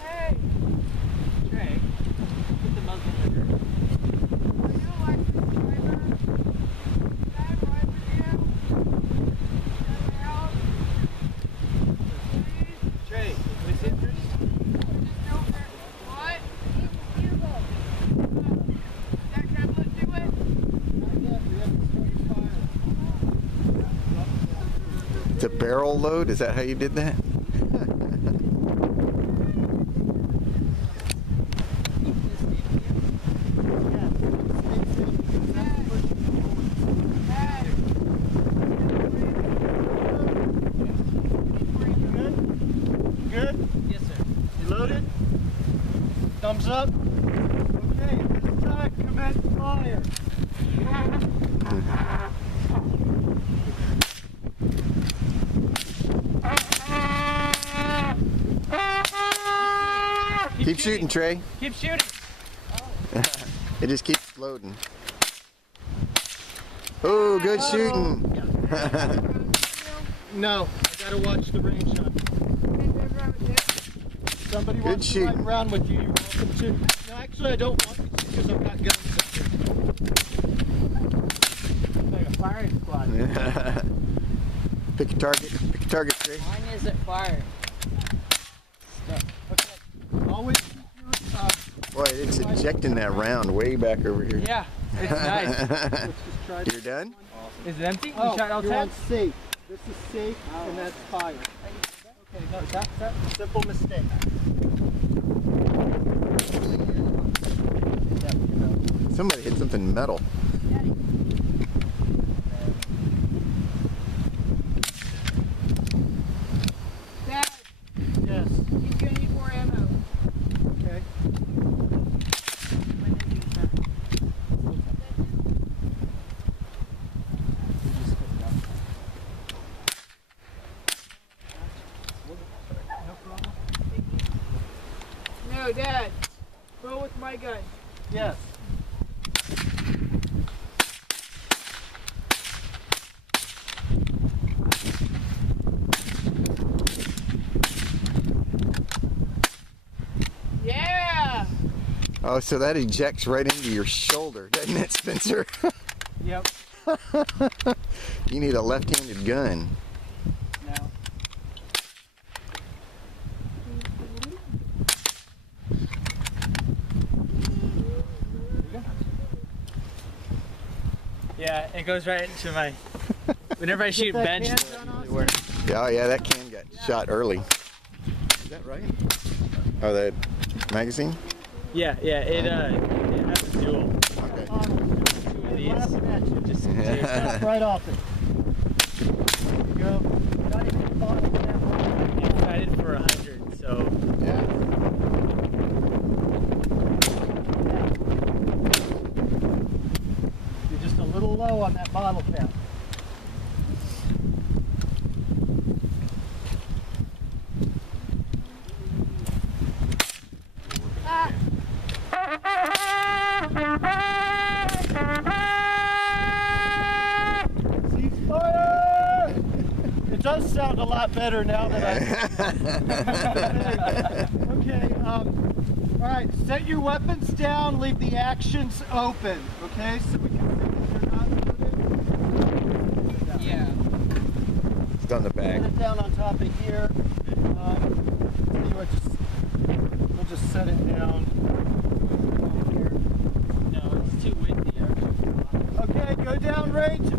Hey! Trey, put the muzzle trigger. Are you a licensed driver? Can I ride with you? Can I help? Please? Trey, with interest? Just go there. What? Is that tablet do it? It's a barrel load? Is that how you did that? Good? Yes, sir. You loaded? Thumbs up? Okay, this time commence fire. Keep shooting, Trey. Keep shooting. It just keeps loading. Oh, good shooting. No, I gotta watch the range shot. Somebody Good wants to shooting. ride around with you, you're welcome to. No, actually I don't want to because I've got guns up here. Like a firing squad. Pick a target. Pick a target, Trey. Mine isn't fired. Okay, always keep your Boy, it's ejecting that round way back over here. Yeah, it's nice. let's just try You're done? Is it empty? Oh, you shot all you're on 10? safe. This is safe and that's fire. Okay, no, that's a simple mistake. Somebody hit something metal. Dad, Yes. he's gonna need more ammo. Okay. No, Dad. Go with my gun. Yes. Yeah! Oh, so that ejects right into your shoulder, doesn't it, Spencer? Yep. You need a left-handed gun. Now. Yeah, it goes right into my... Whenever I shoot that bench, can it done, really Austin? works. Yeah, oh yeah, that can got shot early. Is that right? Oh, the magazine? Yeah, it has a dual. Okay. Two of these. Just Stop right off it. There you go. Not even thought of that one. excited for 100, so... Yeah. You're just a little low on that bottle cap. Ceasefire! It does sound a lot better now that I... Okay, alright, set your weapons down, leave the actions open, okay? So we can see that they're not loaded. Yeah. It's on the back. Set it down on top of here. Tell you what, we'll just set it down here. No, it's too windy. Okay, go down range.